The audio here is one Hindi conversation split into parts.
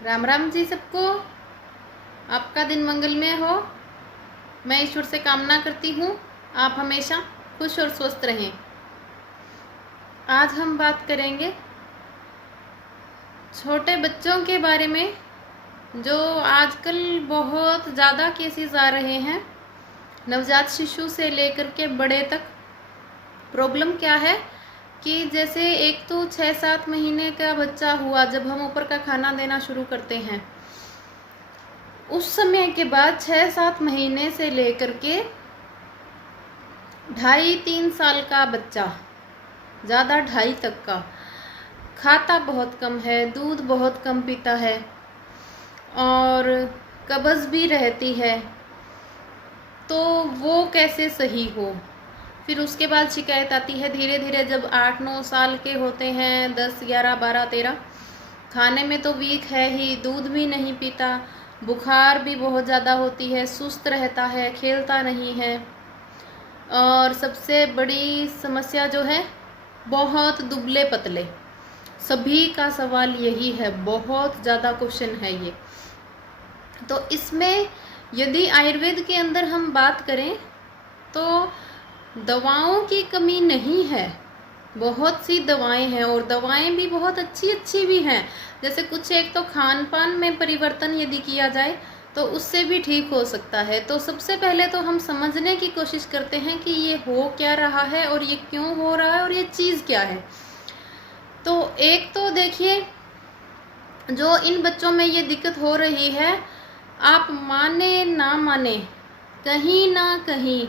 राम राम जी सबको। आपका दिन मंगलमय हो। मैं ईश्वर से कामना करती हूँ आप हमेशा खुश और स्वस्थ रहें। आज हम बात करेंगे छोटे बच्चों के बारे में, जो आजकल बहुत ज़्यादा केसेस आ रहे हैं। नवजात शिशु से लेकर के बड़े तक प्रॉब्लम क्या है कि जैसे एक तो 6-7 महीने का बच्चा हुआ, जब हम ऊपर का खाना देना शुरू करते हैं, उस समय के बाद 6-7 महीने से लेकर के 2.5-3 साल का बच्चा, ज़्यादा 2.5 तक का, खाता बहुत कम है, दूध बहुत कम पीता है और कब्ज़ भी रहती है। तो वो कैसे सही हो। फिर उसके बाद शिकायत आती है धीरे धीरे, जब 8-9 साल के होते हैं, 10, 11, 12, 13, खाने में तो वीक है ही, दूध भी नहीं पीता, बुखार भी बहुत ज़्यादा होती है, सुस्त रहता है, खेलता नहीं है, और सबसे बड़ी समस्या जो है बहुत दुबले पतले। सभी का सवाल यही है, बहुत ज़्यादा क्वेश्चन है ये। तो इसमें यदि आयुर्वेद के अंदर हम बात करें तो दवाओं की कमी नहीं है, बहुत सी दवाएं हैं और दवाएं भी बहुत अच्छी अच्छी भी हैं। जैसे कुछ एक तो खान पान में परिवर्तन यदि किया जाए तो उससे भी ठीक हो सकता है। तो सबसे पहले तो हम समझने की कोशिश करते हैं कि ये हो क्या रहा है और ये क्यों हो रहा है और ये चीज़ क्या है। तो एक तो देखिए, जो इन बच्चों में ये दिक्कत हो रही है, आप माने ना माने, कहीं ना कहीं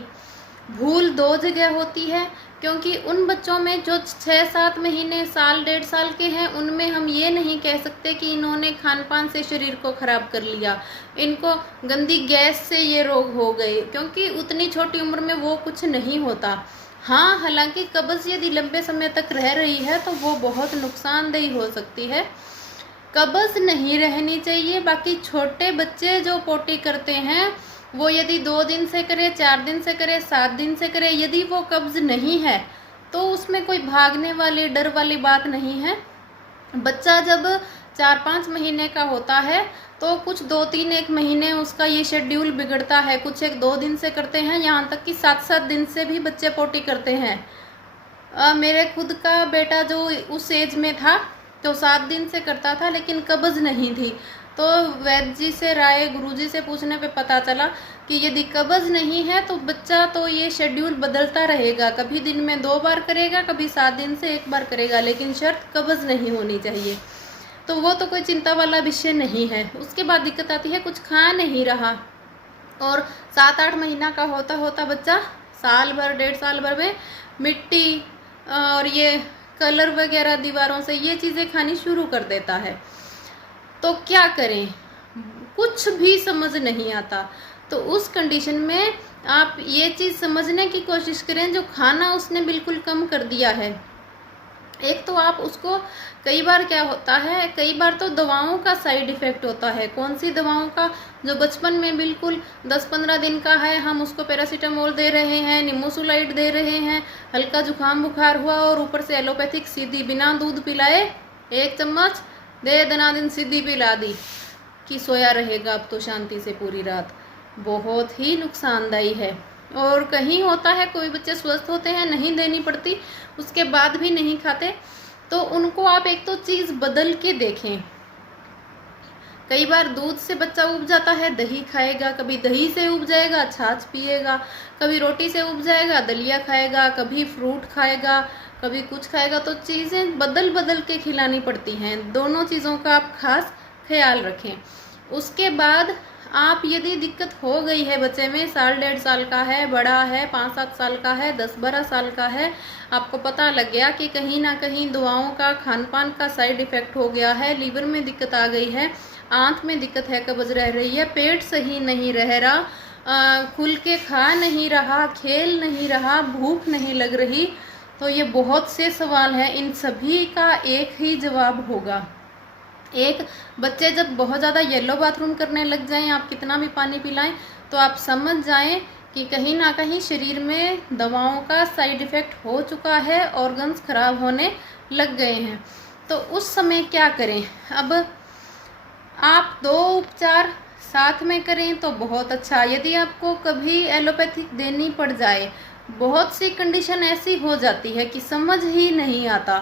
भूल 2 जगह होती है। क्योंकि उन बच्चों में जो 6-7 महीने, साल, 1.5 साल के हैं, उनमें हम ये नहीं कह सकते कि इन्होंने खान पान से शरीर को ख़राब कर लिया, इनको गंदी गैस से ये रोग हो गए, क्योंकि उतनी छोटी उम्र में वो कुछ नहीं होता। हाँ, हालांकि कब्ज़ यदि लंबे समय तक रह रही है तो वो बहुत नुकसानदेही हो सकती है। कब्ज़ नहीं रहनी चाहिए। बाकी छोटे बच्चे जो पोटी करते हैं, वो यदि 2 दिन से करे, 4 दिन से करे, 7 दिन से करे, यदि वो कब्ज़ नहीं है तो उसमें कोई भागने वाली, डर वाली बात नहीं है। बच्चा जब 4-5 महीने का होता है तो कुछ 2-3-1 महीने उसका ये शेड्यूल बिगड़ता है। कुछ 1-2 दिन से करते हैं, यहाँ तक कि 7-7 दिन से भी बच्चे पोटी करते हैं। मेरे खुद का बेटा जो उस एज में था तो 7 दिन से करता था, लेकिन कब्ज़ नहीं थी। तो वैद्य जी से राय, गुरुजी से पूछने पे पता चला कि यदि कब्ज़ नहीं है तो बच्चा तो ये शेड्यूल बदलता रहेगा, कभी दिन में 2 बार करेगा, कभी 7 दिन से 1 बार करेगा, लेकिन शर्त कब्ज़ नहीं होनी चाहिए। तो वो तो कोई चिंता वाला विषय नहीं है। उसके बाद दिक्कत आती है, कुछ खा नहीं रहा और 7-8 महीना का होता होता बच्चा साल भर, 1.5 साल भर में मिट्टी और ये कलर वगैरह दीवारों से ये चीज़ें खानी शुरू कर देता है। तो क्या करें, कुछ भी समझ नहीं आता। तो उस कंडीशन में आप ये चीज़ समझने की कोशिश करें, जो खाना उसने बिल्कुल कम कर दिया है। एक तो आप उसको, कई बार क्या होता है, कई बार तो दवाओं का साइड इफ़ेक्ट होता है। कौन सी दवाओं का? जो बचपन में बिल्कुल 10-15 दिन का है, हम उसको पैरासीटामोल दे रहे हैं, निमोसुलाइड दे रहे हैं, हल्का जुकाम बुखार हुआ और ऊपर से एलोपैथिक सीधी बिना दूध पिलाए 1 चम्मच दे दना दिन सीधी पिला दी कि सोया रहेगा अब तो शांति से पूरी रात। बहुत ही नुकसानदायी है। और कहीं होता है, कोई बच्चे स्वस्थ होते हैं, नहीं देनी पड़ती, उसके बाद भी नहीं खाते। तो उनको आप एक तो चीज़ बदल के देखें। कई बार दूध से बच्चा उब जाता है, दही खाएगा, कभी दही से उब जाएगा, छाछ पिएगा, कभी रोटी से उब जाएगा, दलिया खाएगा, कभी फ्रूट खाएगा, कभी कुछ खाएगा। तो चीज़ें बदल बदल के खिलानी पड़ती हैं। दोनों चीज़ों का आप खास ख्याल रखें। उसके बाद आप, यदि दिक्कत हो गई है बच्चे में, साल, 1.5 साल का है, बड़ा है, 5-7 साल का है, 10-12 साल का है, आपको पता लग गया कि कहीं ना कहीं दवाओं का, खान पान का साइड इफ़ेक्ट हो गया है, लीवर में दिक्कत आ गई है, आँत में दिक्कत है, कब्ज़ रह रही है, पेट सही नहीं रह रहा, खुल के खा नहीं रहा, खेल नहीं रहा, भूख नहीं लग रही, तो ये बहुत से सवाल हैं। इन सभी का एक ही जवाब होगा। एक, बच्चे जब बहुत ज़्यादा येलो बाथरूम करने लग जाएं, आप कितना भी पानी पिलाएं, तो आप समझ जाएं कि कहीं ना कहीं शरीर में दवाओं का साइड इफ़ेक्ट हो चुका है, ऑर्गन्स खराब होने लग गए हैं। तो उस समय क्या करें? अब आप 2 उपचार साथ में करें तो बहुत अच्छा। यदि आपको कभी एलोपैथिक देनी पड़ जाए, बहुत सी कंडीशन ऐसी हो जाती है कि समझ ही नहीं आता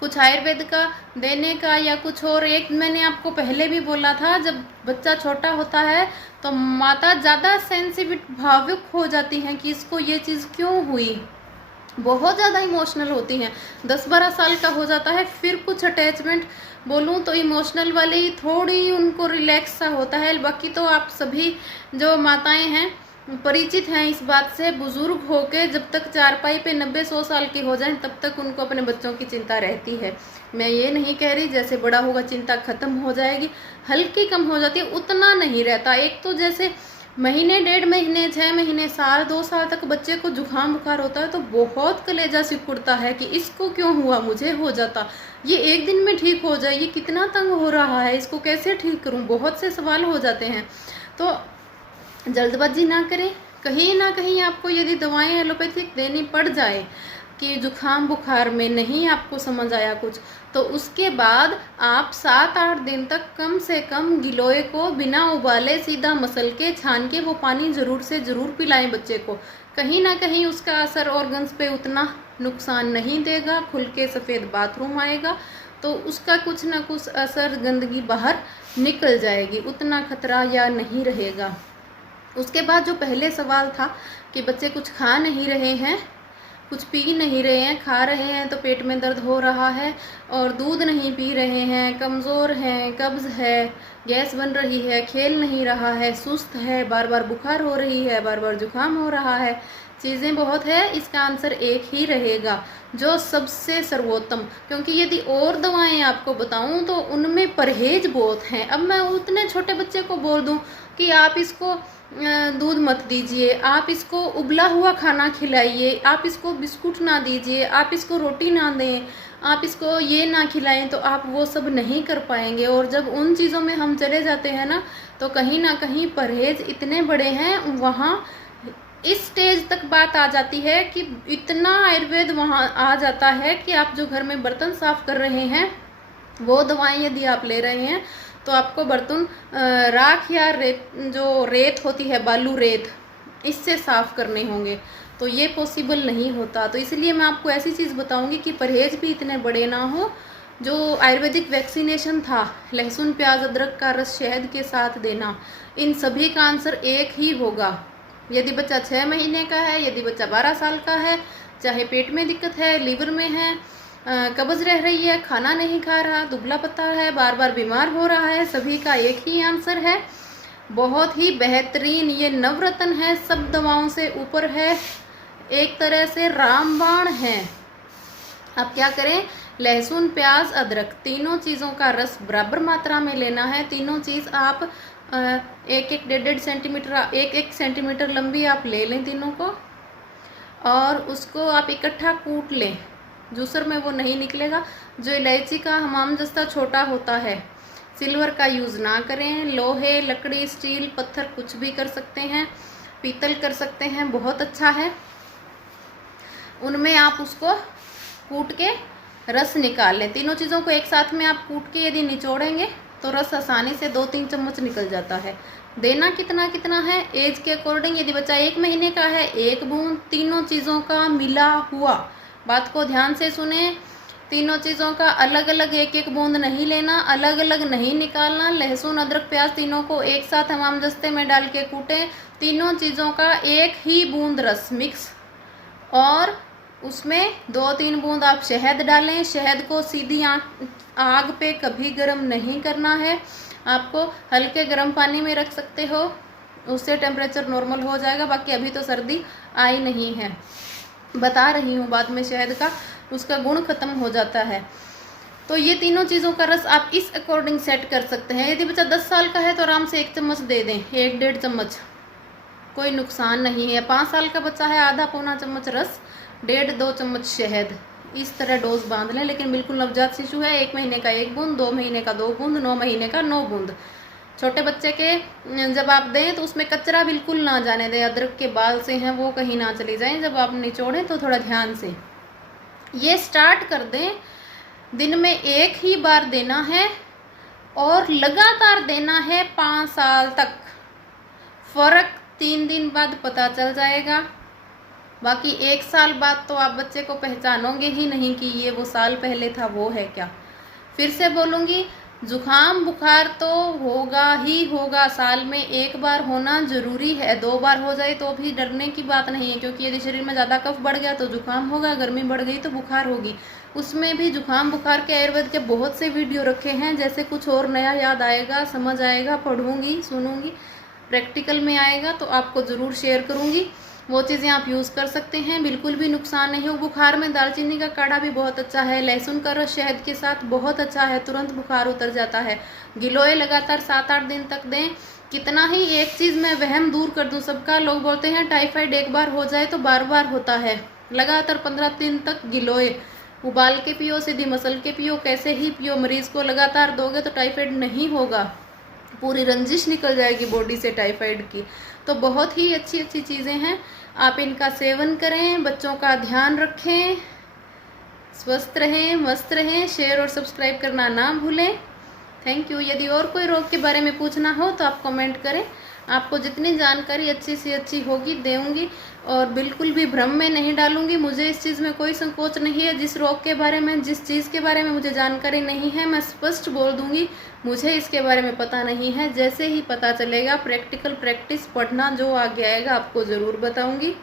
कुछ आयुर्वेद का देने का या कुछ और। एक मैंने आपको पहले भी बोला था, जब बच्चा छोटा होता है तो माता ज़्यादा सेंसिटिव भावुक हो जाती हैं कि इसको ये चीज़ क्यों हुई, बहुत ज़्यादा इमोशनल होती हैं। 10-12 साल का हो जाता है फिर कुछ अटैचमेंट बोलूँ तो इमोशनल वाली थोड़ी उनको रिलैक्स सा होता है। बाकी तो आप सभी जो माताएं हैं परिचित हैं इस बात से, बुजुर्ग होके जब तक चारपाई पे 90-100 साल के हो जाएं तब तक उनको अपने बच्चों की चिंता रहती है। मैं ये नहीं कह रही जैसे बड़ा होगा चिंता खत्म हो जाएगी, हल्की कम हो जाती है, उतना नहीं रहता। एक तो जैसे महीने, 1.5 महीने, 6 महीने, साल, 2 साल तक बच्चे को जुकाम बुखार होता है तो बहुत कलेजा सिकुड़ता है कि इसको क्यों हुआ, मुझे हो जाता, ये एक दिन में ठीक हो जाए, ये कितना तंग हो रहा है, इसको कैसे ठीक करूं, बहुत से सवाल हो जाते हैं। तो जल्दबाजी ना करें। कहीं ना कहीं आपको यदि दवाएं एलोपैथिक देनी पड़ जाए कि जुकाम बुखार में नहीं आपको समझ आया कुछ, तो उसके बाद आप 7-8 दिन तक कम से कम गिलोय को बिना उबाले सीधा मसल के छान के वो पानी ज़रूर से ज़रूर पिलाएं बच्चे को। कहीं ना कहीं उसका असर ऑर्गन्स पे उतना नुकसान नहीं देगा, खुल के सफ़ेद बाथरूम आएगा तो उसका कुछ ना कुछ असर, गंदगी बाहर निकल जाएगी, उतना खतरा या नहीं रहेगा। उसके बाद जो पहले सवाल था कि बच्चे कुछ खा नहीं रहे हैं, कुछ पी नहीं रहे हैं, खा रहे हैं तो पेट में दर्द हो रहा है और दूध नहीं पी रहे हैं, कमज़ोर हैं, कब्ज़ है, गैस बन रही है, खेल नहीं रहा है, सुस्त है, बार बार बुखार हो रही है, बार बार जुकाम हो रहा है, चीज़ें बहुत है, इसका आंसर एक ही रहेगा जो सबसे सर्वोत्तम। क्योंकि यदि और दवाएं आपको बताऊं तो उनमें परहेज बहुत हैं। अब मैं उतने छोटे बच्चे को बोल दूं कि आप इसको दूध मत दीजिए, आप इसको उबला हुआ खाना खिलाइए, आप इसको बिस्कुट ना दीजिए, आप इसको रोटी ना दें, आप इसको ये ना खिलाएं, तो आप वो सब नहीं कर पाएंगे। और जब उन चीज़ों में हम चले जाते हैं ना तो कहीं ना कहीं परहेज इतने बड़े हैं, वहाँ इस स्टेज तक बात आ जाती है कि इतना आयुर्वेद वहाँ आ जाता है कि आप जो घर में बर्तन साफ कर रहे हैं वो दवाएं यदि आप ले रहे हैं तो आपको बर्तन राख या रेत, जो रेत होती है बालू रेत, इससे साफ करने होंगे, तो ये पॉसिबल नहीं होता। तो इसलिए मैं आपको ऐसी चीज़ बताऊंगी कि परहेज भी इतने बड़े ना हो। जो आयुर्वेदिक वैक्सीनेशन था, लहसुन, प्याज, अदरक का रस शहद के साथ देना, इन सभी का आंसर एक ही होगा। यदि बच्चा 6 महीने का है, यदि बच्चा 12 साल का है, चाहे पेट में दिक्कत है, लीवर में है, कब्ज रह रही है, खाना नहीं खा रहा, दुबला पतला है, बार बार बीमार हो रहा है, सभी का एक ही आंसर है। बहुत ही बेहतरीन ये नवरत्न है, सब दवाओं से ऊपर है, एक तरह से रामबाण है। अब क्या करें, लहसुन, प्याज, अदरक, तीनों चीज़ों का रस बराबर मात्रा में लेना है। तीनों चीज़ आप 1-1, 1.5 सेंटीमीटर, 1-1 सेंटीमीटर लंबी आप ले लें तीनों को, और उसको आप इकट्ठा कूट लें। जूसर में वो नहीं निकलेगा। जो इलायची का हमाम जस्ता छोटा होता है, सिल्वर का यूज़ ना करें, लोहे, लकड़ी, स्टील, पत्थर कुछ भी कर सकते हैं, पीतल कर सकते हैं, बहुत अच्छा है। उनमें आप उसको कूट के रस निकाल लें। तीनों चीज़ों को एक साथ में आप कूट के यदि निचोड़ेंगे तो रस आसानी से 2-3 चम्मच निकल जाता है। देना कितना कितना है, एज के अकॉर्डिंग। यदि बच्चा 1 महीने का है, 1 बूंद, तीनों चीज़ों का मिला हुआ। बात को ध्यान से सुने, तीनों चीज़ों का अलग अलग 1-1 बूंद नहीं लेना, अलग अलग नहीं निकालना। लहसुन, अदरक, प्याज तीनों को एक साथ हमाम दस्ते में डाल के कूटें। तीनों चीज़ों का एक ही बूंद रस मिक्स, और उसमें 2-3 बूंद आप शहद डालें। शहद को सीधी आग पे कभी गर्म नहीं करना है, आपको हल्के गर्म पानी में रख सकते हो, उससे टेम्परेचर नॉर्मल हो जाएगा। बाकी अभी तो सर्दी आई नहीं है, बता रही हूँ, बाद में शहद का उसका गुण खत्म हो जाता है। तो ये तीनों चीज़ों का रस आप इस अकॉर्डिंग सेट कर सकते हैं। यदि बच्चा 10 साल का है तो आराम से 1 चम्मच दे दें, 1-1.5 चम्मच, कोई नुकसान नहीं है। 5 साल का बच्चा है, आधा-पौना चम्मच रस, 1.5-2 चम्मच शहद, इस तरह डोज बांध लें। लेकिन बिल्कुल नवजात शिशु है, 1 महीने का 1 बूंद, 2 महीने का 2 बूंद, 9 महीने का 9 बूंद। छोटे बच्चे के जब आप दें तो उसमें कचरा बिल्कुल ना जाने दें, अदरक के बाल से हैं वो कहीं ना चली जाएं। जब आप निचोड़ें तो थोड़ा ध्यान से ये स्टार्ट कर दें। दिन में 1 ही बार देना है, और लगातार देना है 5 साल तक। फ़र्क 3 दिन बाद पता चल जाएगा, बाकी 1 साल बाद तो आप बच्चे को पहचानोगे ही नहीं कि ये वो साल पहले था, वो है क्या। फिर से बोलूँगी, जुकाम बुखार तो होगा ही होगा, साल में 1 बार होना ज़रूरी है। 2 बार हो जाए तो भी डरने की बात नहीं है, क्योंकि यदि शरीर में ज़्यादा कफ बढ़ गया तो जुकाम होगा, गर्मी बढ़ गई तो बुखार होगी। उसमें भी जुकाम बुखार के आयुर्वेद के बहुत से वीडियो रखे हैं, जैसे कुछ और नया याद आएगा, समझ आएगा, पढ़ूंगी, सुनूंगी, प्रैक्टिकल में आएगा तो आपको ज़रूर शेयर करूंगी। वो चीज़ें आप यूज़ कर सकते हैं, बिल्कुल भी नुकसान नहीं हो। बुखार में दालचीनी का काढ़ा भी बहुत अच्छा है, लहसुन का रस शहद के साथ बहुत अच्छा है, तुरंत बुखार उतर जाता है। गिलोय लगातार 7-8 दिन तक दें। कितना ही एक चीज़ मैं वहम दूर कर दूं सबका, लोग बोलते हैं टाइफाइड 1 बार हो जाए तो बार बार होता है। लगातार 15 दिन तक गिलोय उबाल के पियो, सीधी मसल के पियो, कैसे ही पियो, मरीज को लगातार दोगे तो टाइफाइड नहीं होगा, पूरी रंजिश निकल जाएगी बॉडी से टाइफाइड की। तो बहुत ही अच्छी अच्छी चीज़ें हैं, आप इनका सेवन करें, बच्चों का ध्यान रखें, स्वस्थ रहें, मस्त रहें। शेयर और सब्सक्राइब करना ना भूलें। Thank you. यदि और कोई रोग के बारे में पूछना हो तो आप कमेंट करें, आपको जितनी जानकारी अच्छी से अच्छी होगी दूंगी, और बिल्कुल भी भ्रम में नहीं डालूंगी। मुझे इस चीज़ में कोई संकोच नहीं है, जिस रोग के बारे में, जिस चीज़ के बारे में मुझे जानकारी नहीं है, मैं स्पष्ट बोल दूंगी मुझे इसके बारे में पता नहीं है। जैसे ही पता चलेगा, प्रैक्टिकल प्रैक्टिस पढ़ना जो आगे आएगा आपको ज़रूर बताऊंगी।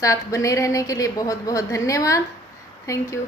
साथ बने रहने के लिए बहुत बहुत धन्यवाद। Thank you.